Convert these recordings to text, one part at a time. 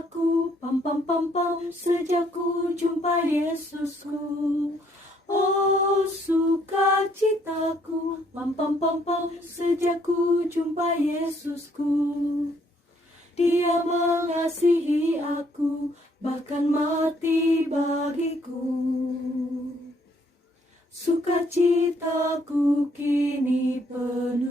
sukacitaku, pam pam pam pam, sejak ku jumpa Yesusku. Oh sukacitaku, pam pam pam pam, sejak ku jumpa Yesusku. Dia mengasihi aku, bahkan mati bagiku. Sukacitaku kini penuh.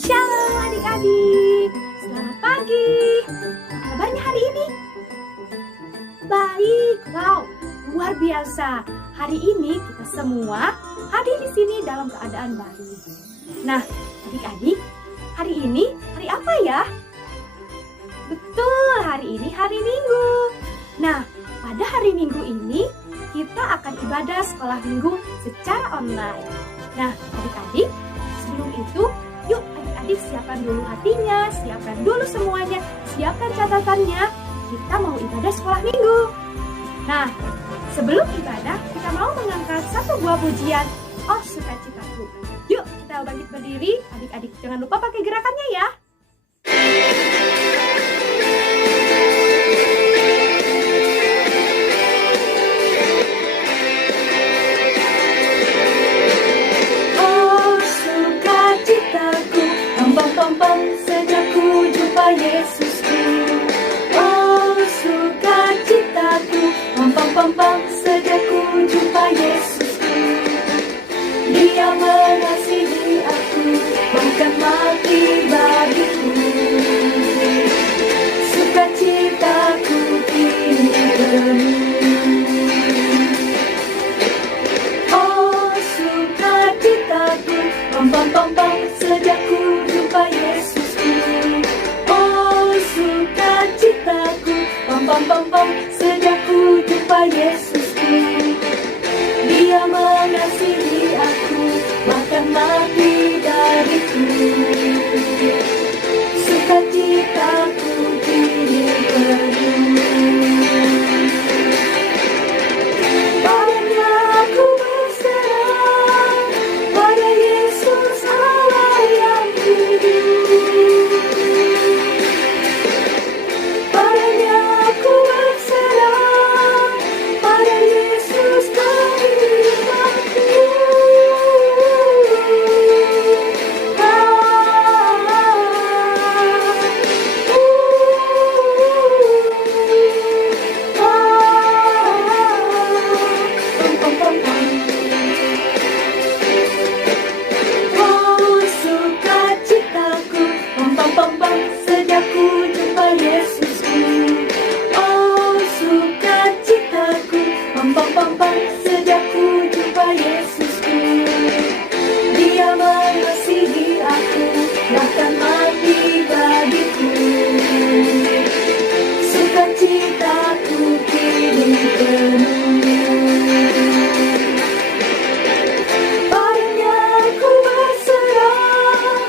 Shalom adik-adik, selamat pagi. Apa kabarnya hari ini? Baik, wow, luar biasa. Hari ini kita semua hadir di sini dalam keadaan baik. Nah, adik-adik, hari ini hari apa ya? Betul, hari ini hari Minggu. Nah, pada hari Minggu ini kita akan ibadah sekolah minggu secara online. Nah, adik-adik, sebelum itu, yuk adik-adik siapkan dulu hatinya, siapkan dulu semuanya, siapkan catatannya. Kita mau ibadah sekolah minggu. Nah, sebelum ibadah, kita mau mengangkat satu buah pujian. Oh, sukacitaku. Yuk, kita bangkit berdiri. Adik-adik, jangan lupa pakai gerakannya ya. Sejak ku jumpa Yesusku. Oh sukacitaku, pam pam pam pam, sejak ku jumpa Yesusku. Dia mengasihi aku, bahkan mati bagiku. Sukacitaku kini penuh. Oh sukacitaku, pam pam pam pam, sejak ku jumpa Yesusku. Oh sukacitaku, pam pam pam pam, sejak ku jumpa Yesusku. Dia mengasihi aku, bahkan mati dariku. Sukacitaku kini penuh. Padanya aku berserah, pada Yesus Allah yang hidup. Padanya aku berserah, pada Yesus kehidupanku. Oh sukacitaku, pam pam pam pam, sejak ku jumpa Yesusku. Oh sukacitaku, pam pam pam pam, sejak ku jumpa Yesusku. Dia mengasihi aku, bahkan mati bagiku. Sukacitaku kini penuh. Padanya aku berserah,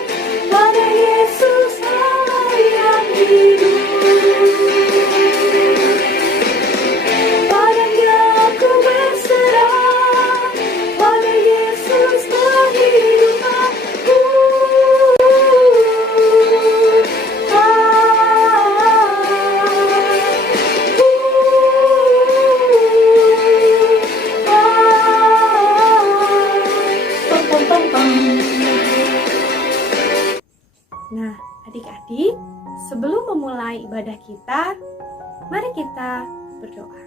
pada Yesus Allah yang hidup. Padanya aku berserah, pada Yesus kehidupanku. Nah, adik-adik, sebelum memulai ibadah kita, mari kita berdoa.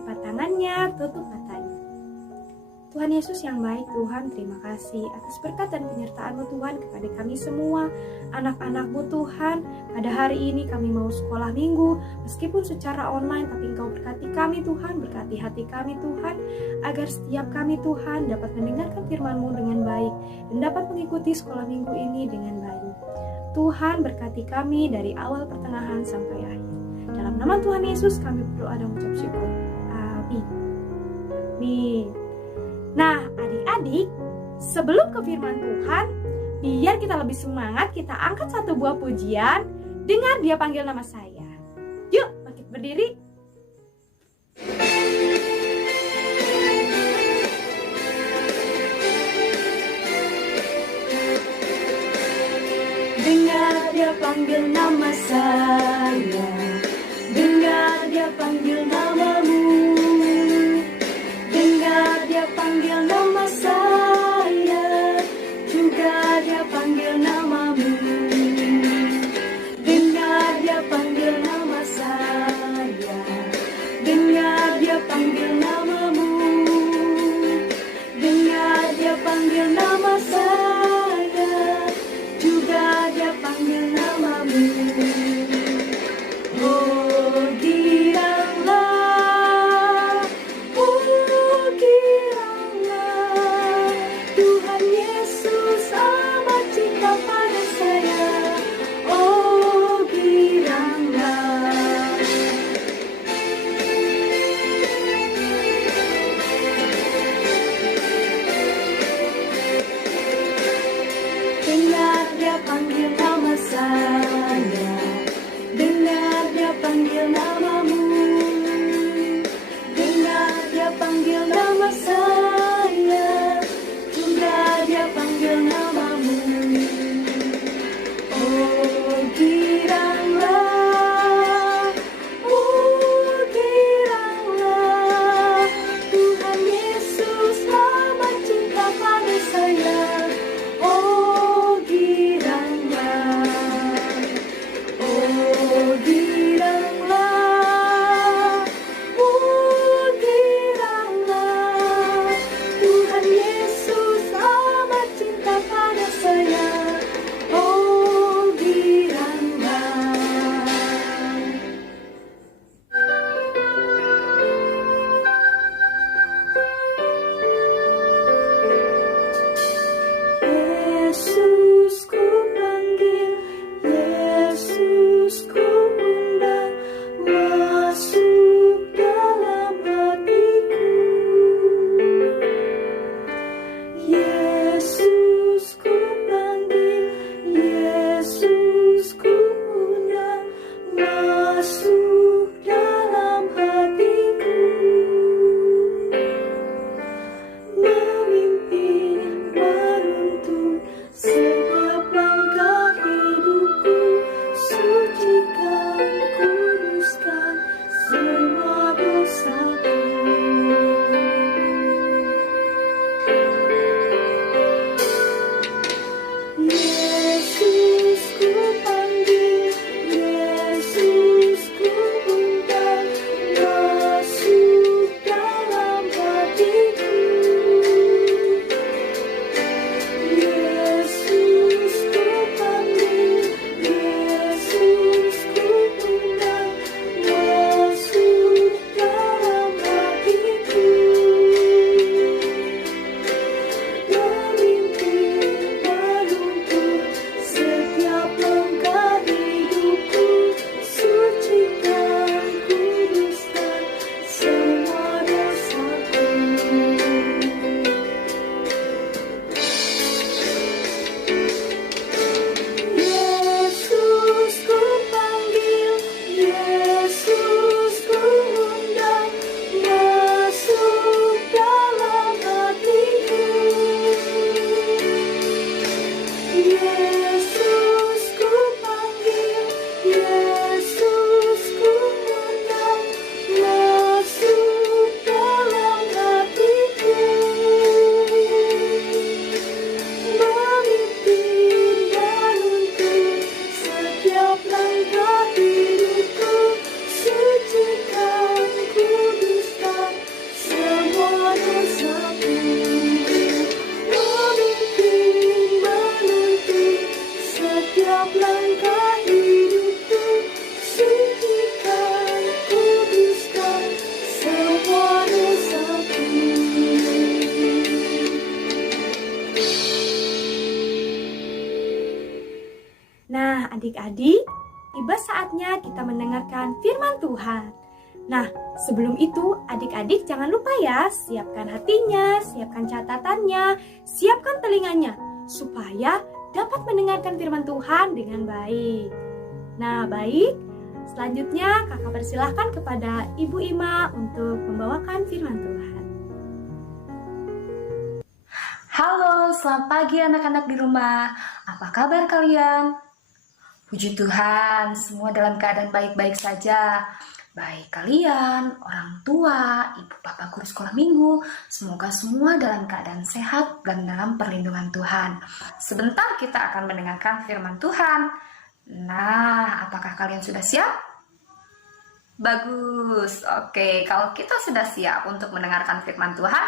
Lipat tangannya, tutup matanya. Tuhan Yesus yang baik, Tuhan, terima kasih atas berkat dan penyertaan-Mu Tuhan kepada kami semua, anak-anak-Mu Tuhan. Pada hari ini kami mau sekolah minggu, meskipun secara online, tapi Engkau berkati kami Tuhan, berkati hati kami Tuhan, agar setiap kami Tuhan dapat mendengarkan firman-Mu dengan baik, dan dapat mengikuti sekolah minggu ini dengan baik. Tuhan berkati kami dari awal pertengahan sampai akhir. Dalam nama Tuhan Yesus kami berdoa dan mengucap syukur. Amin. Amin. Nah, adik-adik, sebelum ke firman Tuhan, biar kita lebih semangat, kita angkat satu buah pujian. Dengar dia panggil nama saya. Yuk, bangkit berdiri. Dengar dia panggil nama saya, dengar dia panggil namamu. Dengar dia panggil nama saya, juga dia panggil namamu. Dengar dia panggil nama saya, dengar dia panggil namamu. Dengar dia panggil nama saya, juga dia panggil namamu. Oh giranglah, Tuhan Yesus amat cinta pada saya. Oh giranglah. Dengar dia panggil nama saya, dengar dia panggil namamu. Dengar dia panggil nama saya, juga dia panggil namamu. Oh giranglah, Tuhan Yesus amat cinta pada saya. Oh giranglah, oh giranglah, Tuhan Yesus amat cinta pada saya. Oh giranglah. Yesus ku panggil, Yesus ku undang, masuk dalam hatiku. Yesus ku panggil, Yesus ku undang, masuk dalam hatiku. Memimpin, menuntun setiap langkah hidupku, sucikan, kuduskan semua dosaku. Yesus ku panggil, Yesus ku undang, masuk dalam hatiku. Yesus ku panggil, Yesus ku undang, masuk dalam hatiku. Memimpin, menuntun setiap langkah hidupku, sucikan, kuduskan semua dosaku. Yesus ku panggil, Yesus ku undang, masuk dalam hatiku. Yesus ku panggil, Yesus ku undang, masuk dalam hatiku. Memimpin, menuntun setiap langkah hidupku, sucikan, kuduskan semua dosaku. Memimpin, menuntun setiap langkah hidupku, sucikan, kuduskan semua dosaku. Nah, adik-adik, tiba saatnya kita mendengarkan firman Tuhan. Nah, sebelum itu adik-adik jangan lupa ya, siapkan hatinya, siapkan catatannya, siapkan telinganya, supaya dapat mendengarkan firman Tuhan dengan baik. Nah, baik, selanjutnya kakak persilahkan kepada Ibu Ima untuk membawakan firman Tuhan. Halo, selamat pagi anak-anak di rumah. Apa kabar kalian? Puji Tuhan, semua dalam keadaan baik-baik saja. Baik kalian, orang tua, ibu bapak guru sekolah minggu, semoga semua dalam keadaan sehat dan dalam perlindungan Tuhan. Sebentar kita akan mendengarkan firman Tuhan. Nah, apakah kalian sudah siap? Bagus, oke. Kalau kita sudah siap untuk mendengarkan firman Tuhan,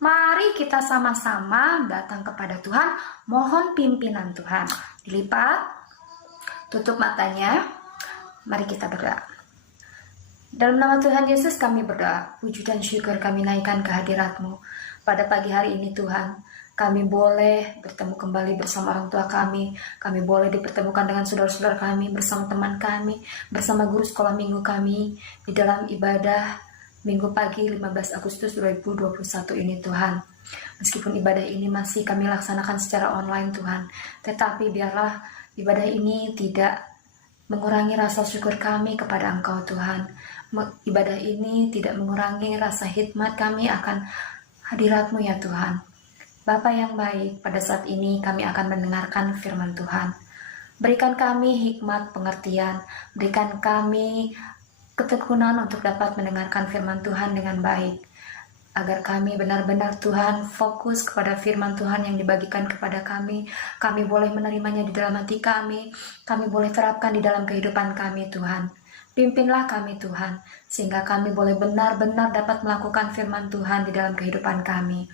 mari kita sama-sama datang kepada Tuhan, mohon pimpinan Tuhan. Dilipat. Tutup matanya, mari kita berdoa. Dalam nama Tuhan Yesus kami berdoa, puji dan syukur kami naikkan kehadirat-Mu. Pada pagi hari ini Tuhan, kami boleh bertemu kembali bersama orang tua kami boleh dipertemukan dengan saudara-saudara kami, bersama teman kami, bersama guru sekolah minggu kami, di dalam ibadah Minggu pagi 15 Agustus 2021 ini Tuhan. Meskipun ibadah ini masih kami laksanakan secara online Tuhan, tetapi biarlah ibadah ini tidak mengurangi rasa syukur kami kepada Engkau Tuhan. Ibadah ini tidak mengurangi rasa hikmat kami akan hadirat-Mu ya Tuhan. Bapa yang baik, pada saat ini kami akan mendengarkan firman Tuhan. Berikan kami hikmat pengertian, berikan kami ketekunan untuk dapat mendengarkan firman Tuhan dengan baik. Agar kami benar-benar Tuhan fokus kepada firman Tuhan yang dibagikan kepada kami boleh menerimanya di dalam hati kami boleh terapkan di dalam kehidupan kami Tuhan. Pimpinlah kami Tuhan, sehingga kami boleh benar-benar dapat melakukan firman Tuhan di dalam kehidupan kami.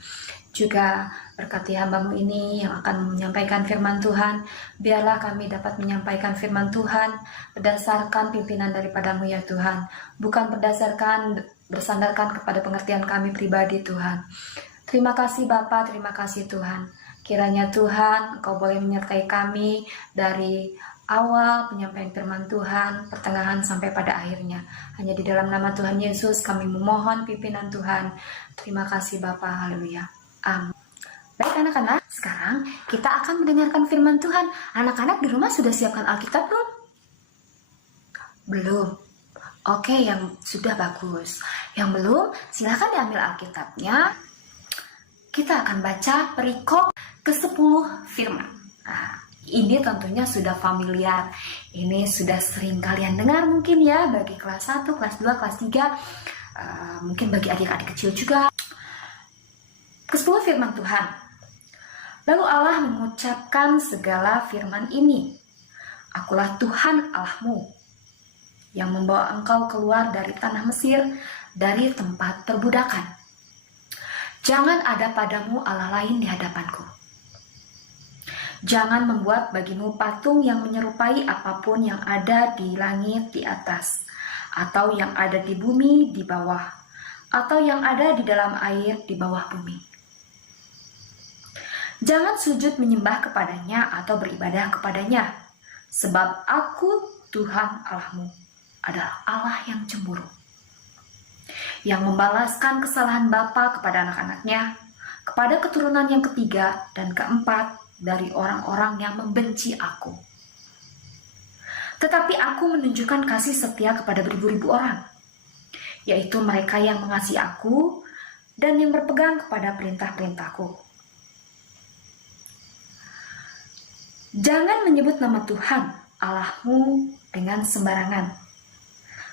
Juga berkati hamba-Mu ini yang akan menyampaikan firman Tuhan, biarlah kami dapat menyampaikan firman Tuhan berdasarkan pimpinan daripada-Mu ya Tuhan, bukan bersandarkan kepada pengertian kami pribadi Tuhan. Terima kasih Bapa, terima kasih Tuhan. Kiranya Tuhan, Engkau boleh menyertai kami dari awal penyampaian firman Tuhan, pertengahan sampai pada akhirnya. Hanya di dalam nama Tuhan Yesus kami memohon pimpinan Tuhan. Terima kasih Bapa, haleluya. Amin. Baik anak-anak, sekarang kita akan mendengarkan firman Tuhan. Anak-anak di rumah sudah siapkan Alkitab belum? Belum. Oke, yang sudah bagus. Yang belum, silakan diambil Alkitabnya. Kita akan baca perikop ke-10 firman. Nah, ini tentunya sudah familiar. Ini sudah sering kalian dengar mungkin ya, bagi kelas 1, kelas 2, kelas 3. Mungkin bagi adik-adik kecil juga. Ke-10 firman Tuhan. Lalu Allah mengucapkan segala firman ini. Akulah Tuhan Allahmu, yang membawa engkau keluar dari tanah Mesir, dari tempat perbudakan. Jangan ada padamu Allah lain di hadapanku. Jangan membuat bagimu patung yang menyerupai apapun yang ada di langit di atas, atau yang ada di bumi di bawah, atau yang ada di dalam air di bawah bumi. Jangan sujud menyembah kepadanya atau beribadah kepadanya, sebab aku Tuhan Allahmu adalah Allah yang cemburu, yang membalaskan kesalahan bapa kepada anak-anaknya, kepada keturunan yang ketiga dan keempat dari orang-orang yang membenci aku. Tetapi aku menunjukkan kasih setia kepada beribu-ribu orang, yaitu mereka yang mengasihi aku dan yang berpegang kepada perintah-perintahku. Jangan menyebut nama Tuhan Allahmu dengan sembarangan,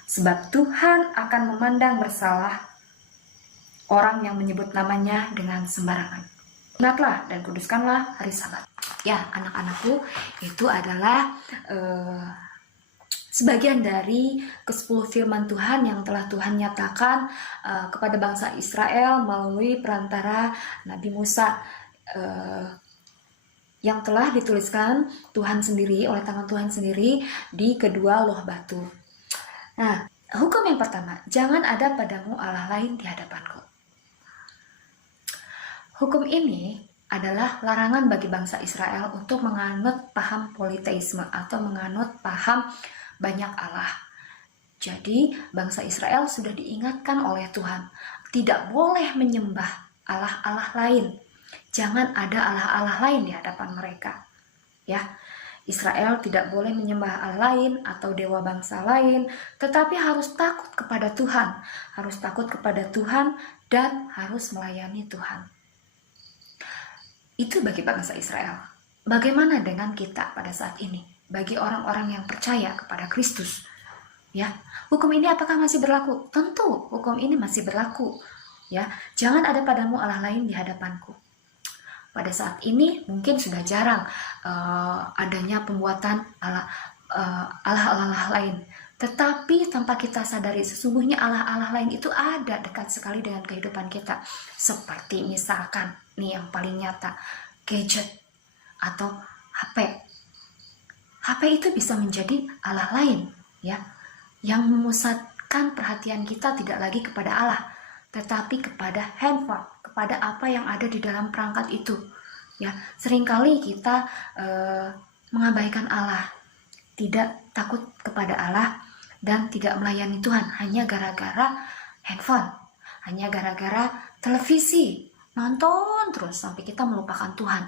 sebab Tuhan akan memandang bersalah orang yang menyebut namanya dengan sembarangan. Ingatlah dan kuduskanlah hari Sabat. Ya, anak-anakku, itu adalah sebagian dari ke-10 firman Tuhan yang telah Tuhan nyatakan kepada bangsa Israel melalui perantara Nabi Musa, yang telah dituliskan Tuhan sendiri, oleh tangan Tuhan sendiri di kedua loh batu. Nah, hukum yang pertama, jangan ada padamu Allah lain di hadapanku. Hukum ini adalah larangan bagi bangsa Israel untuk menganut paham politeisme atau menganut paham banyak Allah. Jadi, bangsa Israel sudah diingatkan oleh Tuhan, tidak boleh menyembah Allah-Allah lain. Jangan ada Allah-Allah lain di hadapan mereka. Ya, Israel tidak boleh menyembah Allah lain atau dewa bangsa lain, tetapi harus takut kepada Tuhan, harus takut kepada Tuhan dan harus melayani Tuhan. Itu bagi bangsa Israel. Bagaimana dengan kita pada saat ini? bagi orang-orang yang percaya kepada Kristus. Ya, hukum ini apakah masih berlaku? Tentu, hukum ini masih berlaku. Ya, jangan ada padamu Allah lain di hadapanku. Pada saat ini mungkin sudah jarang adanya pembuatan Allah-Allah lain. Tetapi tanpa kita sadari, sesungguhnya Allah-Allah lain itu ada dekat sekali dengan kehidupan kita. Seperti misalkan, nih yang paling nyata, gadget atau HP. HP itu bisa menjadi Allah lain, ya, yang memusatkan perhatian kita tidak lagi kepada Allah, tetapi kepada handphone, kepada apa yang ada di dalam perangkat itu. Ya, seringkali kita mengabaikan Allah, tidak takut kepada Allah, dan tidak melayani Tuhan hanya gara-gara handphone, hanya gara-gara televisi, nonton terus sampai kita melupakan Tuhan.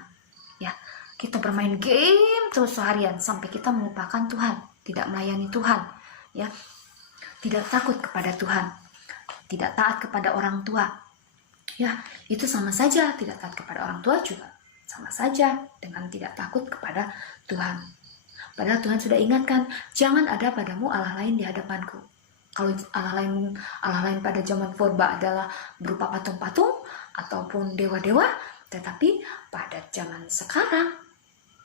Ya, kita bermain game terus seharian sampai kita melupakan Tuhan, tidak melayani Tuhan. Ya, tidak takut kepada Tuhan, tidak taat kepada orang tua. Ya, itu sama saja. Tidak taat kepada orang tua juga sama saja dengan tidak takut kepada Tuhan. Padahal Tuhan sudah ingatkan, jangan ada padamu Allah lain di hadapanku. Kalau Allah lain pada zaman purba adalah berupa patung-patung ataupun dewa-dewa, tetapi pada zaman sekarang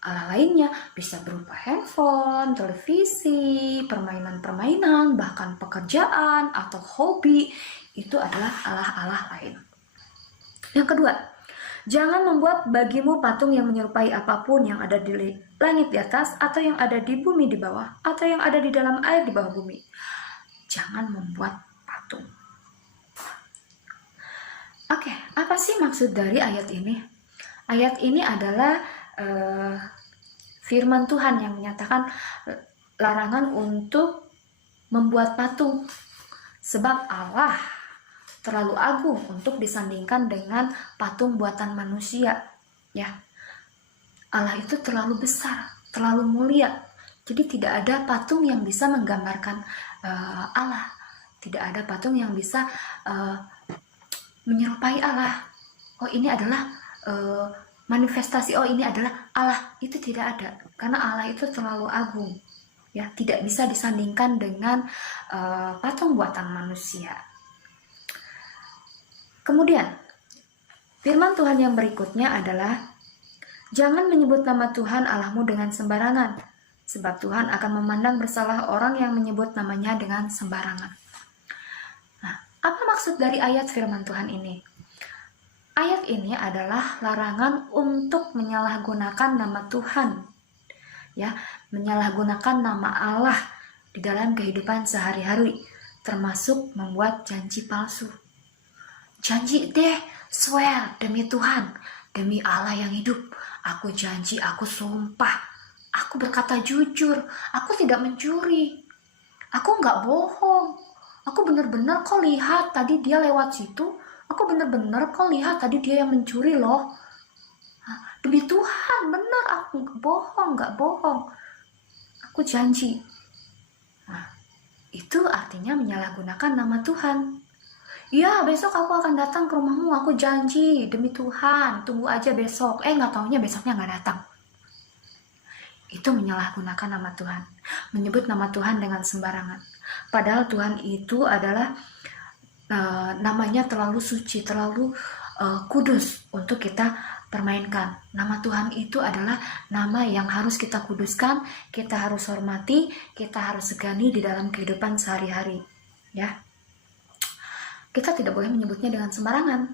Allah lainnya bisa berupa handphone, televisi, permainan-permainan, bahkan pekerjaan atau hobi. Itu adalah Allah-Allah lain. Yang kedua, jangan membuat bagimu patung yang menyerupai apapun yang ada di langit di atas, atau yang ada di bumi di bawah, atau yang ada di dalam air di bawah bumi. Jangan membuat patung. Oke, apa sih maksud dari ayat ini? Ayat ini adalah firman Tuhan yang menyatakan larangan untuk membuat patung. Sebab Allah terlalu agung untuk disandingkan dengan patung buatan manusia. Ya, Allah itu terlalu besar, terlalu mulia. Jadi tidak ada patung yang bisa menggambarkan Allah. Tidak ada patung yang bisa menyerupai Allah. Oh, ini adalah manifestasi, oh ini adalah Allah. Itu tidak ada, karena Allah itu terlalu agung. Ya, tidak bisa disandingkan dengan patung buatan manusia. Kemudian, firman Tuhan yang berikutnya adalah, jangan menyebut nama Tuhan Allahmu dengan sembarangan, sebab Tuhan akan memandang bersalah orang yang menyebut namanya dengan sembarangan. Nah, apa maksud dari ayat firman Tuhan ini? Ayat ini adalah larangan untuk menyalahgunakan nama Tuhan, ya, menyalahgunakan nama Allah di dalam kehidupan sehari-hari, termasuk membuat janji palsu. Janji deh, swear demi Tuhan, demi Allah yang hidup, aku janji, aku sumpah, aku berkata jujur, aku tidak mencuri, aku nggak bohong, aku benar-benar kok lihat tadi dia lewat situ, aku benar-benar kok lihat tadi dia yang mencuri loh. Demi Tuhan, benar, aku nggak bohong, aku janji. Nah, itu artinya menyalahgunakan nama Tuhan. Ya, besok aku akan datang ke rumahmu, aku janji, demi Tuhan, tunggu aja besok. Nggak taunya besoknya nggak datang. Itu menyalahgunakan nama Tuhan, menyebut nama Tuhan dengan sembarangan. Padahal Tuhan itu adalah namanya terlalu suci, terlalu kudus untuk kita permainkan. Nama Tuhan itu adalah nama yang harus kita kuduskan, kita harus hormati, kita harus segani di dalam kehidupan sehari-hari. Ya, kita tidak boleh menyebutnya dengan sembarangan.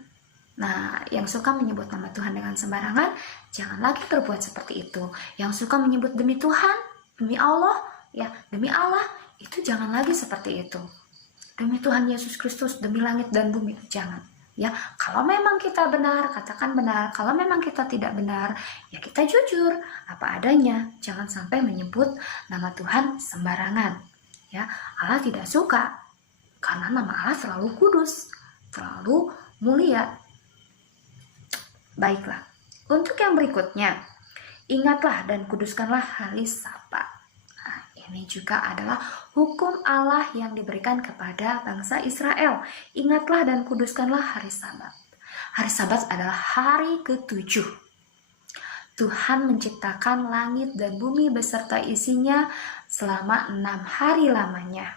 Nah, yang suka menyebut nama Tuhan dengan sembarangan, jangan lagi berbuat seperti itu. Yang suka menyebut demi Tuhan, demi Allah, ya, demi Allah, itu jangan lagi seperti itu. Demi Tuhan Yesus Kristus, demi langit dan bumi, jangan. Ya, kalau memang kita benar, katakan benar. Kalau memang kita tidak benar, ya kita jujur apa adanya. Jangan sampai menyebut nama Tuhan sembarangan. Ya, Allah tidak suka. Karena nama Allah terlalu kudus, terlalu mulia. Baiklah, untuk yang berikutnya, ingatlah dan kuduskanlah hari Sabat. Nah, ini juga adalah hukum Allah yang diberikan kepada bangsa Israel. Ingatlah dan kuduskanlah hari Sabat. Hari Sabat adalah hari ke-7. Tuhan menciptakan langit dan bumi beserta isinya selama 6 hari lamanya.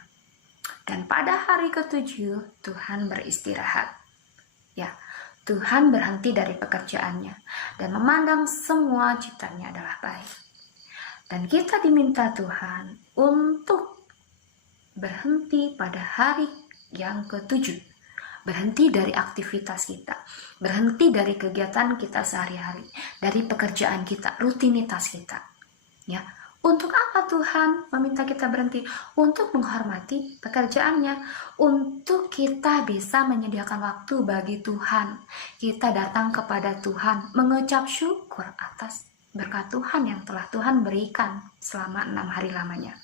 Dan pada hari ke-7 Tuhan beristirahat. Ya, Tuhan berhenti dari pekerjaannya dan memandang semua ciptanya adalah baik. Dan kita diminta Tuhan untuk berhenti pada hari yang ke-7. Berhenti dari aktivitas kita, berhenti dari kegiatan kita sehari-hari, dari pekerjaan kita, rutinitas kita. Ya, untuk apa Tuhan meminta kita berhenti? Untuk menghormati pekerjaannya, untuk kita bisa menyediakan waktu bagi Tuhan. Kita datang kepada Tuhan, mengucap syukur atas berkat Tuhan yang telah Tuhan berikan selama 6 hari lamanya.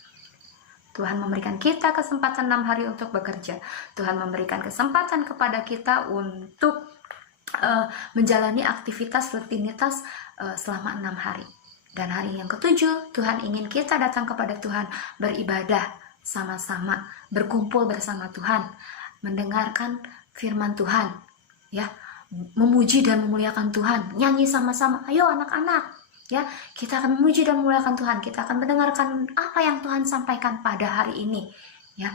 Tuhan memberikan kita kesempatan 6 hari untuk bekerja. Tuhan memberikan kesempatan kepada kita untuk menjalani aktivitas rutinitas selama 6 hari. Dan hari yang ke-7, Tuhan ingin kita datang kepada Tuhan, beribadah sama-sama, berkumpul bersama Tuhan, mendengarkan firman Tuhan, ya, memuji dan memuliakan Tuhan, nyanyi sama-sama. Ayo anak-anak, ya, kita akan memuji dan memuliakan Tuhan. Kita akan mendengarkan apa yang Tuhan sampaikan pada hari ini. Ya,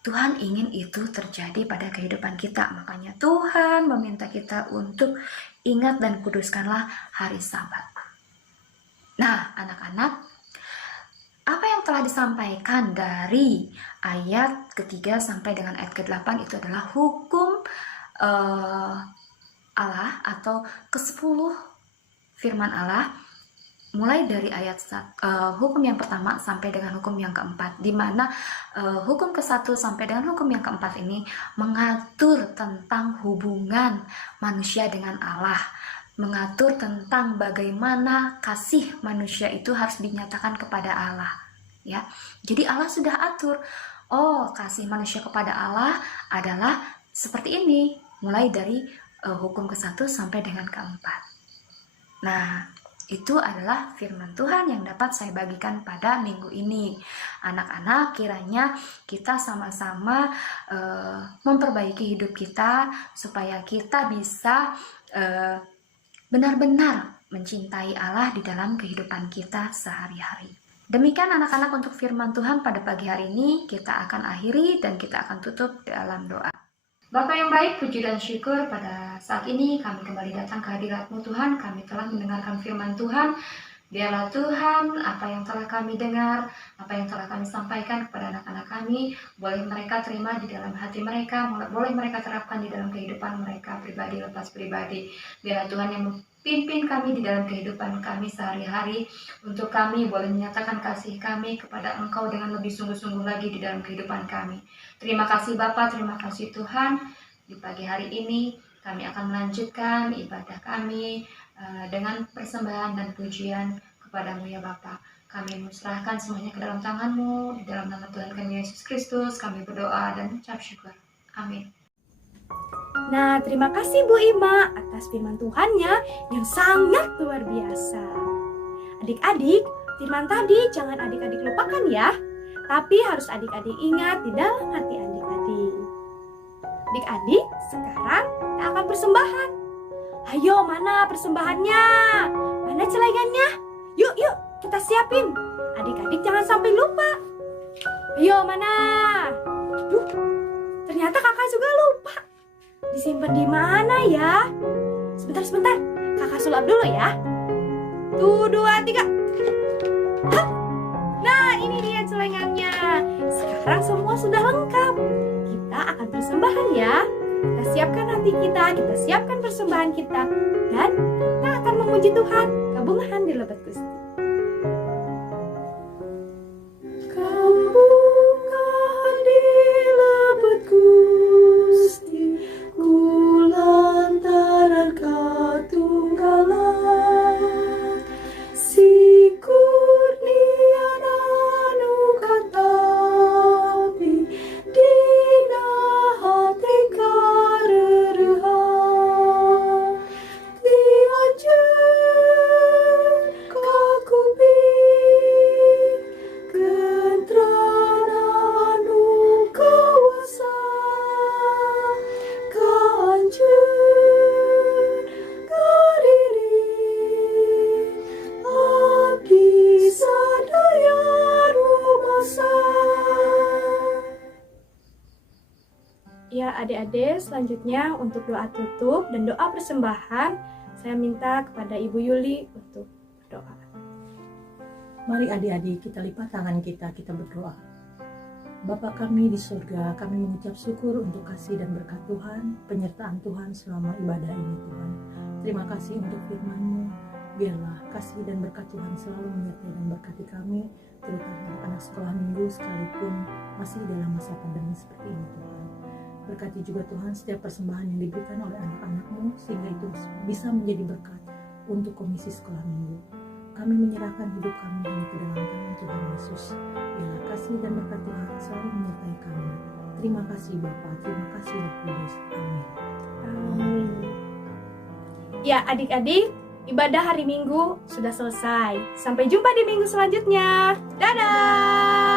Tuhan ingin itu terjadi pada kehidupan kita. Makanya Tuhan meminta kita untuk ingat dan kuduskanlah hari Sabat. Nah, anak-anak, apa yang telah disampaikan dari ayat ke-3 sampai dengan ayat ke-8 itu adalah hukum Allah atau ke-10 firman Allah. Mulai dari ayat hukum yang pertama sampai dengan hukum yang keempat, di mana hukum ke-1 sampai dengan hukum yang keempat ini mengatur tentang hubungan manusia dengan Allah, mengatur tentang bagaimana kasih manusia itu harus dinyatakan kepada Allah. Ya, jadi Allah sudah atur. Oh, kasih manusia kepada Allah adalah seperti ini, mulai dari hukum ke-1 sampai dengan keempat. Nah, itu adalah firman Tuhan yang dapat saya bagikan pada minggu ini. Anak-anak, kiranya kita sama-sama memperbaiki hidup kita supaya kita bisa benar-benar mencintai Allah di dalam kehidupan kita sehari-hari. Demikian anak-anak untuk firman Tuhan pada pagi hari ini. Kita akan akhiri dan kita akan tutup dalam doa. Bapa yang baik, puji dan syukur pada saat ini kami kembali datang ke hadirat-Mu Tuhan. Kami telah mendengarkan firman Tuhan. Biarlah Tuhan, apa yang telah kami dengar, apa yang telah kami sampaikan kepada anak-anak kami, boleh mereka terima di dalam hati mereka, boleh mereka terapkan di dalam kehidupan mereka pribadi lepas pribadi. Biarlah Tuhan yang pimpin kami di dalam kehidupan kami sehari-hari, untuk kami boleh menyatakan kasih kami kepada Engkau dengan lebih sungguh-sungguh lagi di dalam kehidupan kami. Terima kasih Bapa, terima kasih Tuhan. Di pagi hari ini kami akan melanjutkan ibadah kami dengan persembahan dan pujian kepada-Mu ya Bapa. Kami menyerahkan semuanya ke dalam tangan-Mu, di dalam nama Tuhan kami Yesus Kristus kami berdoa dan mengucap syukur. Amin. Nah, terima kasih Bu Ima atas firman Tuhannya yang sangat luar biasa. Adik-adik, firman tadi jangan adik-adik lupakan ya, tapi harus adik-adik ingat di dalam hati adik-adik. Adik-adik, sekarang kita akan persembahan. Ayo, mana persembahannya? Mana celengannya? Yuk, kita siapin. Adik-adik jangan sampai lupa. Ayo, mana? Duh, ternyata kakak juga lupa. Disimpan di mana ya? Sebentar. Kakak sulap dulu ya. 1, 2, 3. Hap. Nah, ini dia celengannya. Sekarang semua sudah lengkap. Kita akan persembahan ya. Kita siapkan hati kita siapkan persembahan kita, dan kita akan memuji Tuhan. Kabungan di lebat Gusti. Kabungan di lebat Gusti, kulantaran katunggalan, si kurnian anu katapi dina hati karerehan, diajar kaku adik-adik, selanjutnya untuk doa tutup dan doa persembahan, saya minta kepada Ibu Yuli untuk berdoa. Mari adik-adik kita lipat tangan kita berdoa. Bapa kami di surga, kami mengucap syukur untuk kasih dan berkat Tuhan, penyertaan Tuhan selama ibadah ini Tuhan. Terima kasih untuk firman-Mu. Biarlah kasih dan berkat Tuhan selalu menyertai dan berkati kami, terutama anak sekolah minggu sekalipun masih dalam masa pandemi seperti ini Tuhan. Berkati juga Tuhan setiap persembahan yang diberikan oleh anak-anak-Mu, sehingga itu bisa menjadi berkat untuk komisi sekolah minggu. Kami menyerahkan hidup kami hanya ke dalam tangan Tuhan Yesus. Biarlah kasih dan berkat Tuhan selalu menyertai kami. Terima kasih Bapa, terima kasih Roh Kudus. Amin. Amin. Ya adik-adik, ibadah hari Minggu sudah selesai. Sampai jumpa di minggu selanjutnya. Dadah!